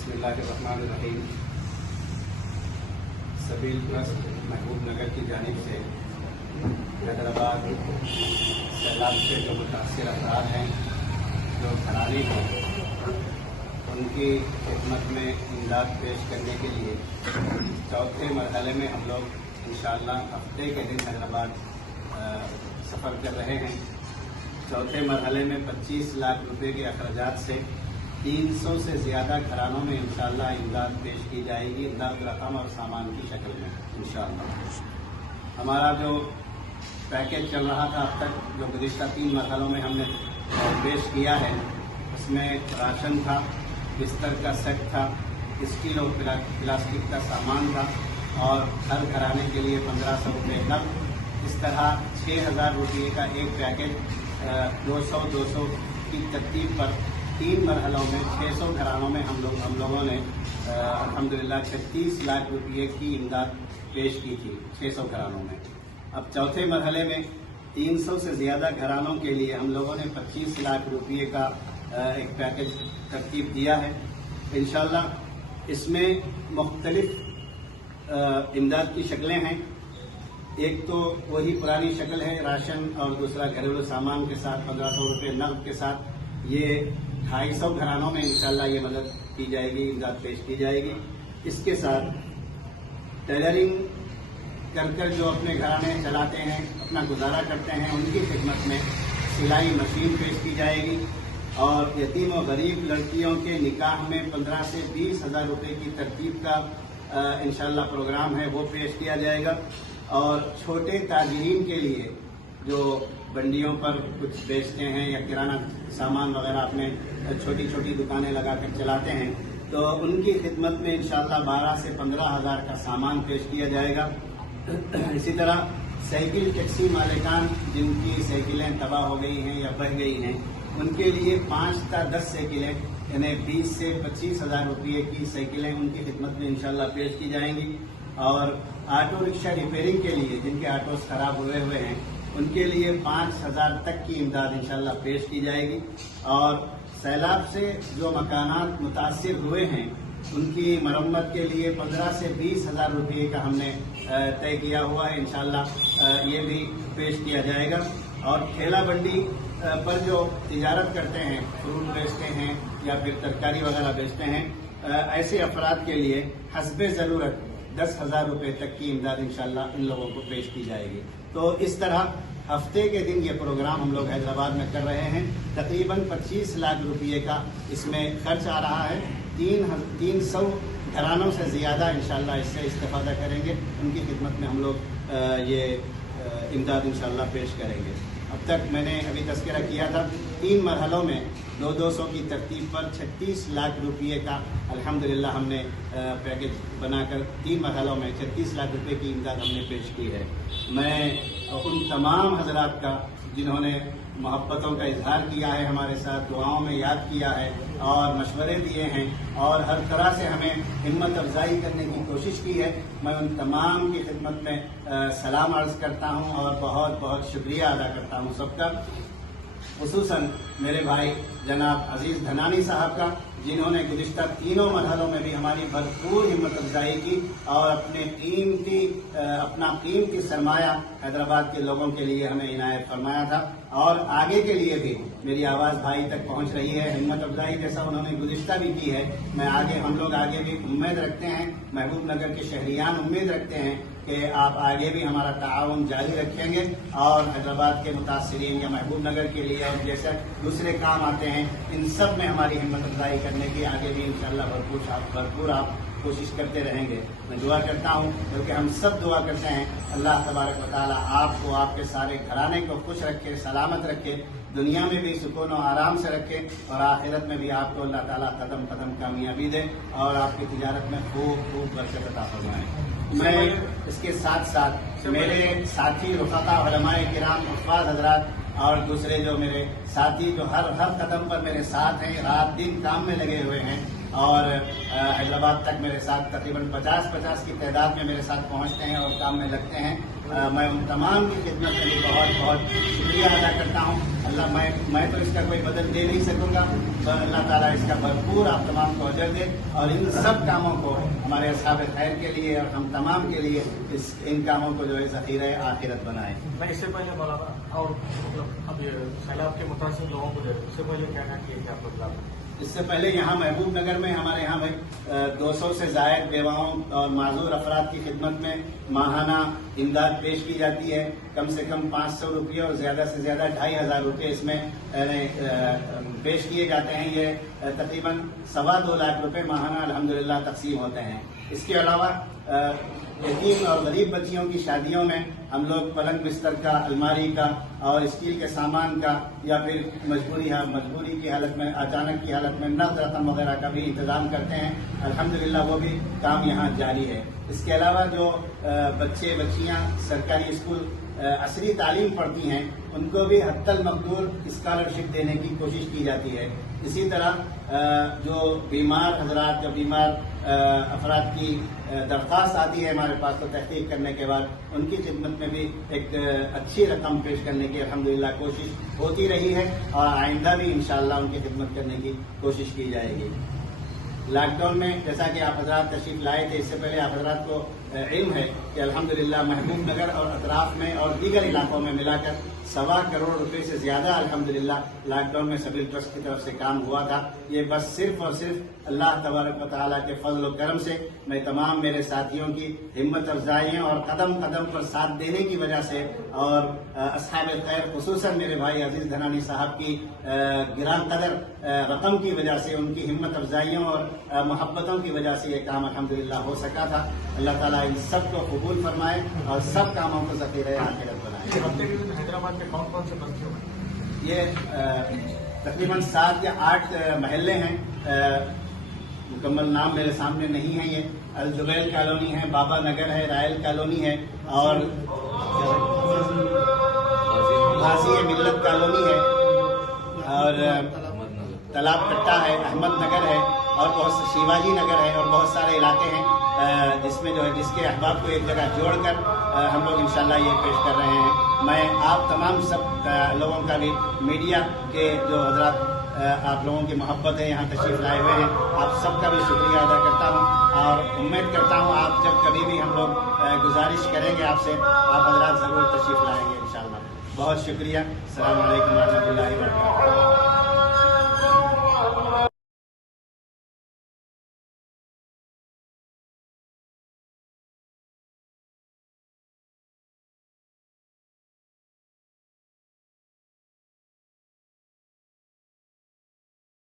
बिस्मिल्लाहिर्रहमानिर्रहीम। सबील ट्रस्ट महबूब नगर की जानिब से हैदराबाद सैलाब से जो मुतासिर अफराद हैं, जो घराने हैं, उनकी खिदमत में इमदाद पेश करने के लिए चौथे मरहले में हम लोग इंशाअल्लाह हफ्ते के दिन हैदराबाद सफ़र कर रहे हैं। चौथे मरहले में 25 लाख रुपए के अखराजात से 300 से ज़्यादा घरानों में इंशाअल्लाह इमदाद पेश की जाएगी, इमदाद रकम और सामान की शक्ल में इंशाअल्लाह। हमारा जो पैकेज चल रहा था अब तक, जो गुज़िश्ता 3 मरहलों में हमने पेश किया है, उसमें राशन था, बिस्तर का सेट था, स्टील और प्लास्टिक का सामान था और हर घराने के लिए 1500 रुपये नकद। इस तरह 6000 रुपये का एक पैकेज 200 की तरतीब पर 3 मरहलों में 600 घरानों में हम लोगों ने अल्हम्दुलिल्लाह 36 लाख रुपये की इमदाद पेश की थी 600 घरानों में। अब चौथे मरहले में 300 से ज़्यादा घरानों के लिए हम लोगों ने 25 लाख रुपये का एक पैकेज तरतीब दिया है। इंशाअल्लाह इसमें मुख्तलिफ इमदाद की शक्लें हैं। एक तो वही पुरानी शक्ल है राशन, और दूसरा घरेलू सामान के साथ 1500 रुपये नकद के साथ ये 250 घरानों में इंशाअल्लाह ये मदद की जाएगी, इमदाद पेश की जाएगी। इसके साथ टेलरिंग कर जो अपने घराने चलाते हैं, अपना गुजारा करते हैं, उनकी खिदमत में सिलाई मशीन पेश की जाएगी। और यतीम और गरीब लड़कियों के निकाह में 15 से 20 हज़ार रुपये की तरतीब का इंशाअल्लाह प्रोग्राम है, वो पेश किया जाएगा। और छोटे ताजिरीन के लिए जो मंडियों पर कुछ बेचते हैं या किराना सामान वगैरह अपने छोटी छोटी दुकानें लगाकर चलाते हैं, तो उनकी खिदमत में इंशाअल्लाह 12 से 15 हज़ार का सामान पेश किया जाएगा। इसी तरह साइकिल टैक्सी मालिकान जिनकी साइकिलें तबाह हो गई हैं या बह गई हैं, उनके लिए 5 या 10 साइकिलें यानी 20 से 25 हज़ार रुपये की साइकिलें उनकी खिदमत में इंशाअल्लाह पेश की जाएंगी। और ऑटो रिक्शा रिपेयरिंग के लिए जिनके ऑटोस खराब हुए हैं, उनके लिए 5000 तक की इमदाद इंशाअल्लाह पेश की जाएगी। और सैलाब से जो मकानात मुतासिर हुए हैं, उनकी मरम्मत के लिए 15 से 20 हज़ार रुपये का हमने तय किया हुआ है, इंशाअल्लाह ये भी पेश किया जाएगा। और ठेला बंडी पर जो तिजारत करते हैं, फ्रूट बेचते हैं या फिर तरकारी वगैरह बेचते हैं, ऐसे अफराद के लिए हस्बे ज़रूरत 10,000 रुपये तक की इमदाद इंशाअल्लाह इन लोगों को पेश की जाएगी। तो इस तरह हफ्ते के दिन ये प्रोग्राम हम लोग हैदराबाद में कर रहे हैं। तकरीबन 25 लाख रुपये का इसमें खर्च आ रहा है। 300 घरानों से ज़्यादा इंशाअल्लाह इससे इस्तेफादा करेंगे, उनकी खिदमत में हम लोग ये इमदाद इंशाअल्लाह पेश करेंगे। अब तक मैंने अभी तज़किरा किया था, 3 मरहलों में 200 की तरतीब पर 36 लाख रुपये का अल्हम्दुलिल्लाह हमने पैकेज बनाकर 3 मरहलों में 36 लाख रुपये की इमदाद हमने पेश की है। मैं उन तमाम हजरात का जिन्होंने मोहब्बतों का इजहार किया है, हमारे साथ दुआओं में याद किया है और मशवरे दिए हैं और हर तरह से हमें हिम्मत अफजाई करने की कोशिश की है, मैं उन तमाम की खिदमत में सलाम अर्ज़ करता हूँ और बहुत बहुत शुक्रिया अदा करता हूँ सबका। खुसूसन मेरे भाई जनाब अजीज धनानी साहब का, जिन्होंने गुज़िश्ता 3 मरहलों में भी हमारी भरपूर हिम्मत अफजाई की और अपना कीमती सरमाया हैदराबाद के लोगों के लिए हमें इनायत फरमाया था। और आगे के लिए भी मेरी आवाज़ भाई तक पहुंच रही है। हिम्मत अफजाई जैसा उन्होंने गुज़िश्ता भी की है, हम लोग आगे भी उम्मीद रखते हैं, महबूब नगर के शहरियान उम्मीद रखते हैं कि आप आगे भी हमारा ताउन जारी रखेंगे और हैदराबाद के मुतासिरीन या महबूब नगर के लिए और जैसे दूसरे काम आते हैं, इन सब में हमारी हिम्मत अफजाई करने की आगे भी इंशाअल्लाह भरपूर आप कोशिश करते रहेंगे। मैं दुआ करता हूँ, क्योंकि हम सब दुआ करते हैं, अल्लाह तबारक व तआला आपको, आपके सारे घराने को खुश रखे, सलामत रखे, दुनिया में भी सुकून और आराम से रखे और आखिरत में भी आपको अल्लाह ताला कदम कदम कामयाबी दे और आपकी तिजारत में खूब बरकत अता फरमाए। मैं इसके साथ साथ मेरे साथी रुफ़क़ा उलमाए किराम हुफ़्फ़ाज़ हज़रात और दूसरे जो मेरे साथी जो हर कदम पर मेरे साथ हैं, रात दिन काम में लगे हुए हैं और हैदराबाद तक मेरे साथ तकरीबन 50 की तादाद में मेरे साथ पहुंचते हैं और काम में लगते हैं। मैं उन तमाम की खिदमत के लिए बहुत शुक्रिया अदा करता हूं। अल्लाह मैं तो इसका कोई बदल दे नहीं सकूंगा, تو اللہ تعالیٰ اس کا بھرپور آپ تمام کو اجر دے اور ان سب کاموں کو ہمارے اصحاب خیر کے لیے اور ہم تمام کے لیے ان کاموں کو جو ہے ذخیرہ آخرت بنائے. میں اس سے پہلے مولانا اور اب یہ سیلاب کے متاثر لوگوں کو اس سے پہلے کہنا کہ کیا پروگرام ہے؟ اس سے پہلے یہاں محبوب نگر میں ہمارے یہاں 200 سے زائد بیواؤں اور معذور افراد کی خدمت میں ماہانہ امداد پیش کی جاتی ہے. کم سے کم 500 روپیے اور زیادہ سے زیادہ 2500 روپے اس میں پیش کیے جاتے ہیں. یہ تقریباً 2.25 لاکھ روپے ماہانہ الحمدللہ تقسیم ہوتے ہیں. اس کے علاوہ یتیم اور غریب بچیوں کی شادیوں میں ہم لوگ پلنگ بستر کا، الماری کا اور اسٹیل کے سامان کا یا پھر مجبوری کی حالت میں، اچانک کی حالت میں نقد رقم وغیرہ کا بھی انتظام کرتے ہیں. الحمدللہ وہ بھی کام یہاں جاری ہے. اس کے علاوہ جو بچے بچیاں سرکاری اسکول عصری تعلیم پڑھتی ہیں ان کو بھی حتی المقدور اسکالرشپ دینے کی کوشش کی جاتی ہے. اسی طرح جو بیمار حضرات، جو بیمار افراد کی درخواست آتی ہے ہمارے پاس تو تحقیق کرنے کے بعد ان کی خدمت میں بھی ایک اچھی رقم پیش کرنے کی الحمدللہ کوشش ہوتی رہی ہے اور آئندہ بھی انشاءاللہ ان کی خدمت کرنے کی کوشش کی جائے گی. لاک ڈاؤن میں جیسا کہ آپ حضرات تشریف لائے تھے، اس سے پہلے آپ حضرات کو علم ہے کہ الحمدللہ محبوب نگر اور اطراف میں اور دیگر علاقوں میں ملا کر 1.25 کروڑ روپے سے زیادہ الحمدللہ لاک ڈاؤن میں سبل ٹرسٹ کی طرف سے کام ہوا تھا. یہ بس صرف اور صرف اللہ تبارک و تعالیٰ کے فضل و کرم سے، میں تمام میرے ساتھیوں کی ہمت افزائیوں اور قدم قدم پر ساتھ دینے کی وجہ سے اور اصحاب خیر خصوصاً میرے بھائی عزیز دھنانی صاحب کی گران قدر رقم کی وجہ سے، ان کی ہمت افزائیوں اور محبتوں کی وجہ سے یہ کام الحمدللہ ہو سکا تھا. اللہ تعالیٰ ان سب کو قبول فرمائے اور سب کاموں کو ذخیرہ آخرت بنائے. ہفتے کے دن حیدرآباد کے کون کون سے بچے ہوئے؟ یہ تقریباً 7 یا 8 محلے ہیں. مکمل نام میرے سامنے نہیں ہے. یہ الزبیل کالونی ہے، بابا نگر ہے، رائل کالونی ہے اور غازی ملت کالونی ہے اور تالاب کٹا ہے، احمد نگر ہے اور بہت سے شیواجی نگر ہے اور بہت سارے علاقے ہیں جس میں جو ہے جس کے احباب کو ایک جگہ جوڑ کر ہم لوگ انشاءاللہ یہ پیش کر رہے ہیں. میں آپ تمام سب لوگوں کا بھی، میڈیا کے جو حضرات آپ لوگوں کی محبت ہے یہاں تشریف لائے ہوئے ہیں، آپ سب کا بھی شکریہ ادا کرتا ہوں اور امید کرتا ہوں آپ جب کبھی بھی ہم لوگ گزارش کریں گے آپ سے، آپ حضرات ضرور تشریف لائیں گے انشاءاللہ. بہت شکریہ. السلام علیکم ورحمۃ اللہ وبرکاتہ.